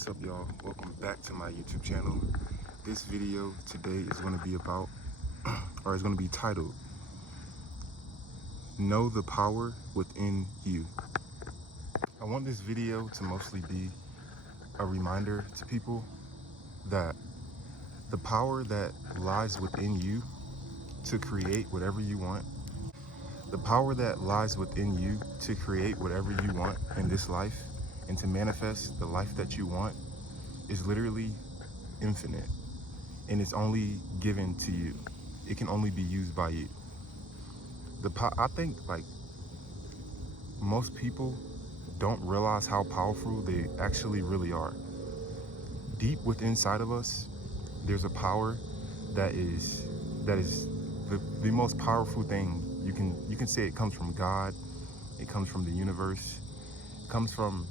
What's up, y'all? Welcome back to my YouTube channel. This video today is going to be about, or is going to be titled, Know the Power Within You. I want this video to mostly be a reminder to people that the power that lies within you to create whatever you want, the power that lies within you to create whatever you want in this life and to manifest the life that you want is literally infinite, and it's only given to you. It can only be used by you. I think like most people don't realize how powerful they actually really are. Deep within inside of us, there's a power that is the most powerful thing. You can say it comes from God, it comes from the universe, it comes from,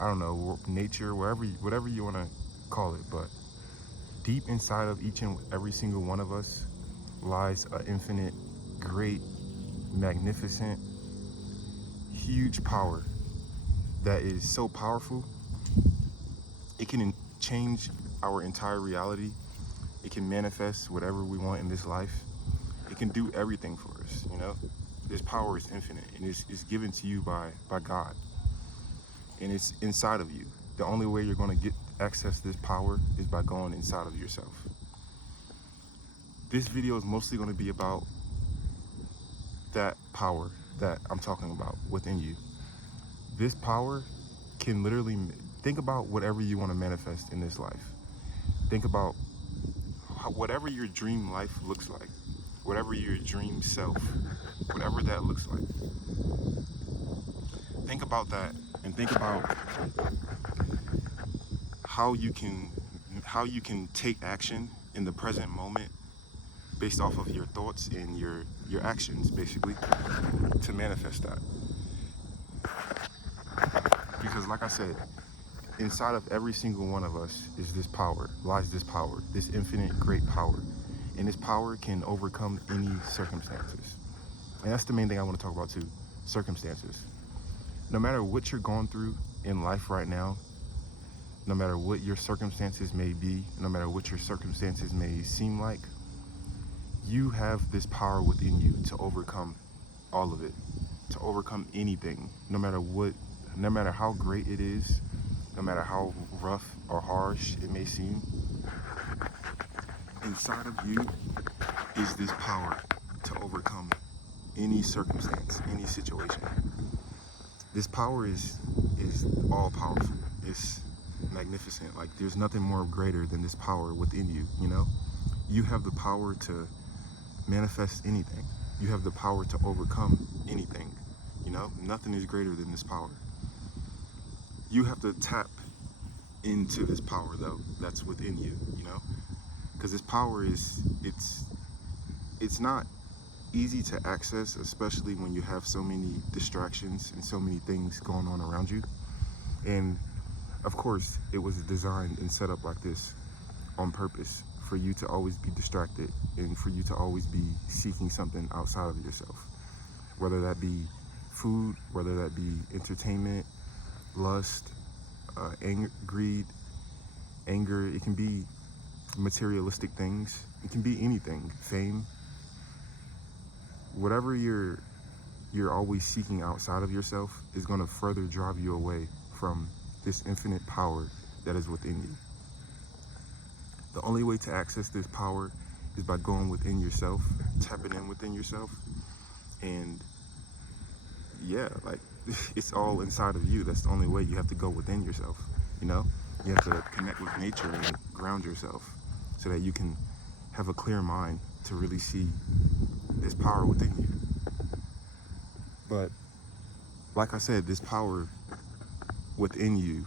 I don't know, nature, whatever you want to call it, but deep inside of each and every single one of us lies an infinite, great, magnificent, huge power that is so powerful. It can change our entire reality. It can manifest whatever we want in this life. It can do everything for us, you know? This power is infinite, and it's given to you by God. And it's inside of you. The only way you're going to get access to this power is by going inside of yourself. This video is mostly going to be about that power that I'm talking about within you. This power can literally, think about whatever you want to manifest in this life. Think about whatever your dream life looks like, whatever your dream self, whatever that looks like. Think about that, and think about how you can take action in the present moment based off of your thoughts and your actions, basically, to manifest that. Because like I said, inside of every single one of us is this power, lies this power, this infinite great power. And this power can overcome any circumstances. And that's the main thing I want to talk about too, circumstances. No matter what you're going through in life right now, no matter what your circumstances may be, no matter what your circumstances may seem like, you have this power within you to overcome all of it, to overcome anything, no matter how great it is, no matter how rough or harsh it may seem. Inside of you is this power to overcome any circumstance, any situation. This power is all powerful. It's magnificent. Like, there's nothing more greater than this power within you, you know? You have the power to manifest anything. You have the power to overcome anything, you know? Nothing is greater than this power. You have to tap into this power, though, that's within you, you know? Because this power it's not easy to access, especially when you have so many distractions and so many things going on around you. And of course, it was designed and set up like this on purpose for you to always be distracted and for you to always be seeking something outside of yourself, whether that be food, whether that be entertainment, lust, greed, anger. It can be materialistic things. It can be anything, fame. Whatever you're always seeking outside of yourself is going to further drive you away from this infinite power that is within you. The only way to access this power is by going within yourself, tapping in within yourself. And yeah, like, it's all inside of you. That's the only way. You have to go within yourself, you know? You have to connect with nature and ground yourself so that you can have a clear mind to really see this power within you. But like I said, this power within you,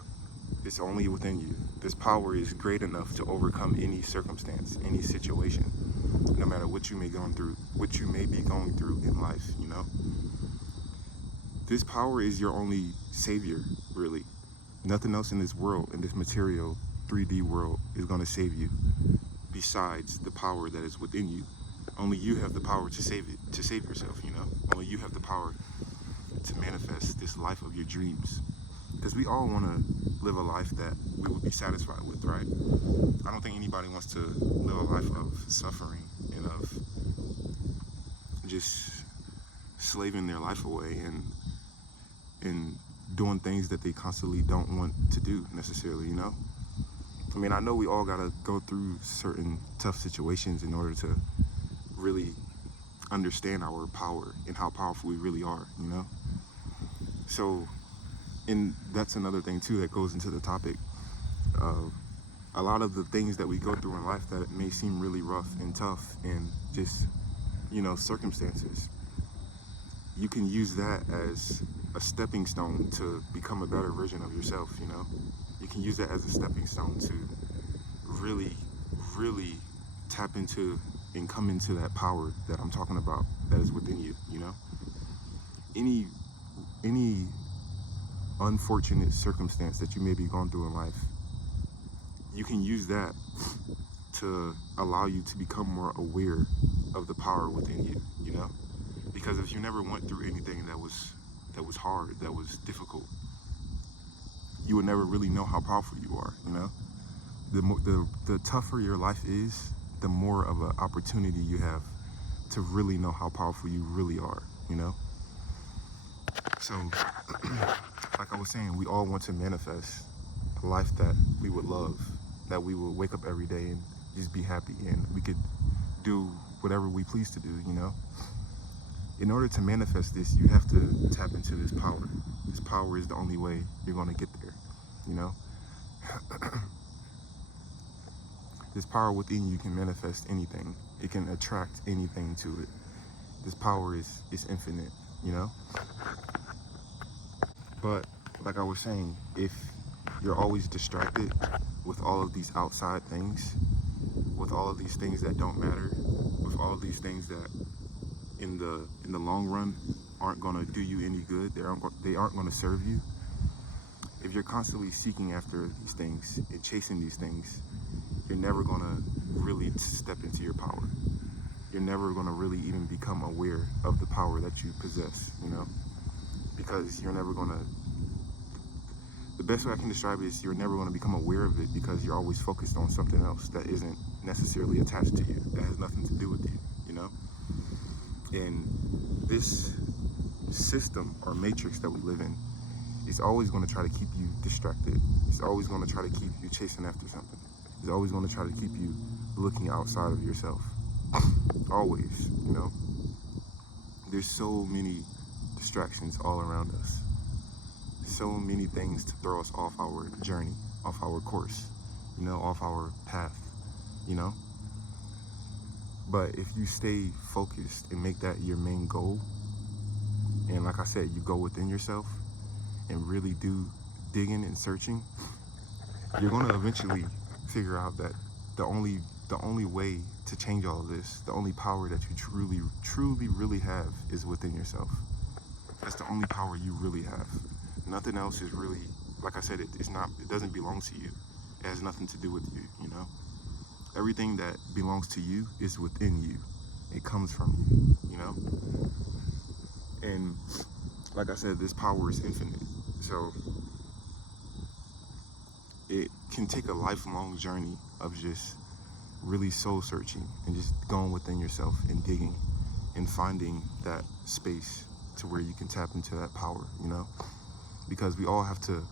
it's only within you. This power is great enough to overcome any circumstance, any situation, no matter what you may be going through in life, you know? This power is your only savior, really. Nothing else in this world, in this material 3D world, is going to save you besides the power that is within you. Only you have the power to save yourself, you know? Only you have the power to manifest this life of your dreams. Because we all want to live a life that we would be satisfied with, right? I don't think anybody wants to live a life of suffering and of just slaving their life away and doing things that they constantly don't want to do necessarily, you know? I mean, I know we all gotta go through certain tough situations in order to really understand our power and how powerful we really are, you know? So, and that's another thing too that goes into the topic. A lot of the things that we go through in life that may seem really rough and tough and just, you know, circumstances, you can use that as a stepping stone to become a better version of yourself, you know? You can use that as a stepping stone to really, really tap into and come into that power that I'm talking about that is within you, you know? Any unfortunate circumstance that you may be going through in life, you can use that to allow you to become more aware of the power within you, you know? Because if you never went through anything that was hard, that was difficult, you would never really know how powerful you are, you know? The tougher your life is, the more of an opportunity you have to really know how powerful you really are, you know? So, like I was saying, we all want to manifest a life that we would love, that we would wake up every day and just be happy, and we could do whatever we please to do, you know? In order to manifest this, you have to tap into this power. This power is the only way you're going to get there, you know? This power within you can manifest anything. It can attract anything to it. This power is infinite, you know? But like I was saying, if you're always distracted with all of these outside things, with all of these things that don't matter, with all of these things that in the long run aren't going to do you any good, they aren't going to serve you. If you're constantly seeking after these things and chasing these things, you're never going to really step into your power. You're never going to really even become aware of the power that you possess, you know? Because you're never going to, the best way I can describe it is you're never going to become aware of it because you're always focused on something else that isn't necessarily attached to you, that has nothing to do with you, you know? And this system or matrix that we live in is always going to try to keep you distracted. It's always going to try to keep you chasing after something. It's always going to try to keep you looking outside of yourself. Always, you know? There's so many distractions all around us. So many things to throw us off our journey, off our course, you know, off our path, you know? But if you stay focused and make that your main goal, and like I said, you go within yourself and really do digging and searching, you're going to eventually figure out that the only way to change all of this, the only power that you truly really have is within yourself. That's the only power you really have. Nothing else is really, like I said, it doesn't belong to you. It has nothing to do with you, you know? Everything that belongs to you is within you. It comes from you, you know? And like I said, this power is infinite. So it can take a lifelong journey of just really soul searching and just going within yourself and digging and finding that space to where you can tap into that power, you know? Because we all have to,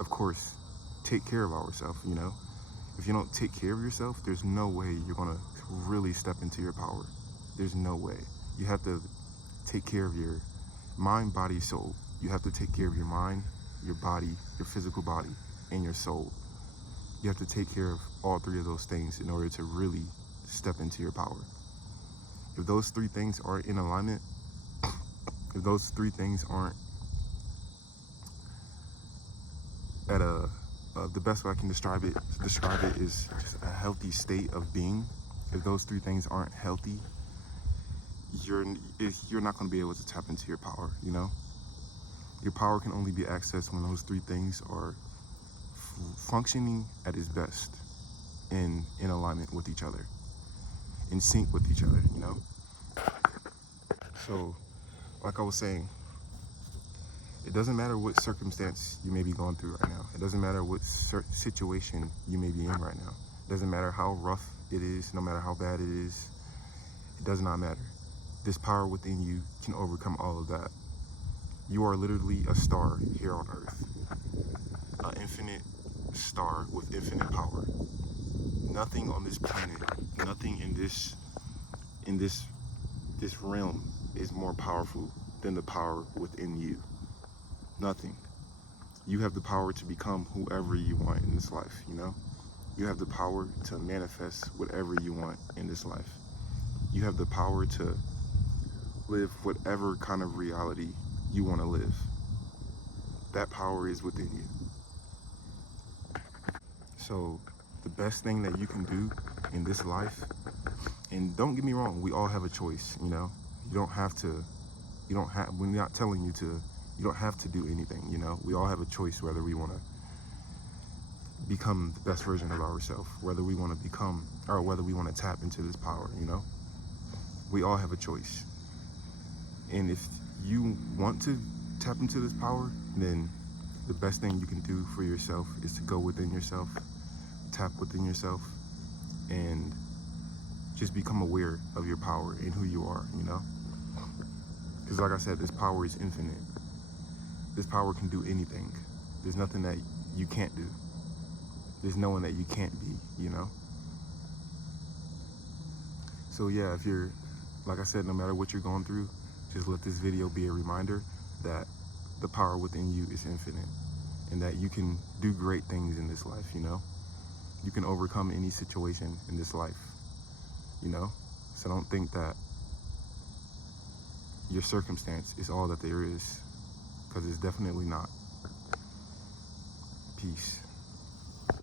of course, take care of ourselves, you know? If you don't take care of yourself, there's no way you're gonna really step into your power. There's no way. You have to take care of your mind, body, soul. You have to take care of your mind, your body, your physical body, and your soul. You have to take care of all three of those things in order to really step into your power. If those three things aren't in alignment, if those three things aren't at the best way I can describe it is just a healthy state of being. If those three things aren't healthy, you're not going to be able to tap into your power, you know? Your power can only be accessed when those three things are functioning at its best, in alignment with each other, in sync with each other, you know? So, like I was saying, It doesn't matter what circumstance you may be going through right now. It doesn't matter what situation you may be in right now. It doesn't matter how rough it is, no matter how bad it is. It does not matter. This power within you can overcome all of that. You are literally a star here on Earth. An infinite star with infinite power. Nothing on this planet, nothing in this realm is more powerful than the power within you. Nothing. You have the power to become whoever you want in this life, you know? You have the power to manifest whatever you want in this life. You have the power to live whatever kind of reality you want to live. That power is within you. So the best thing that you can do in this life, and don't get me wrong, we all have a choice, you know? We're not telling you to, you don't have to do anything, you know? We all have a choice whether we want to become the best version of ourselves, whether we want to become, or whether we want to tap into this power, you know? We all have a choice. And if you want to tap into this power, then the best thing you can do for yourself is to go within yourself, tap within yourself, and just become aware of your power and who you are, you know? Because like I said, this power is infinite. This power can do anything. There's nothing that you can't do. There's no one that you can't be, you know? So yeah, if you're, like I said, no matter what you're going through, just let this video be a reminder that the power within you is infinite and that you can do great things in this life, you know? You can overcome any situation in this life, you know? So don't think that your circumstance is all that there is, because it's definitely not. Peace.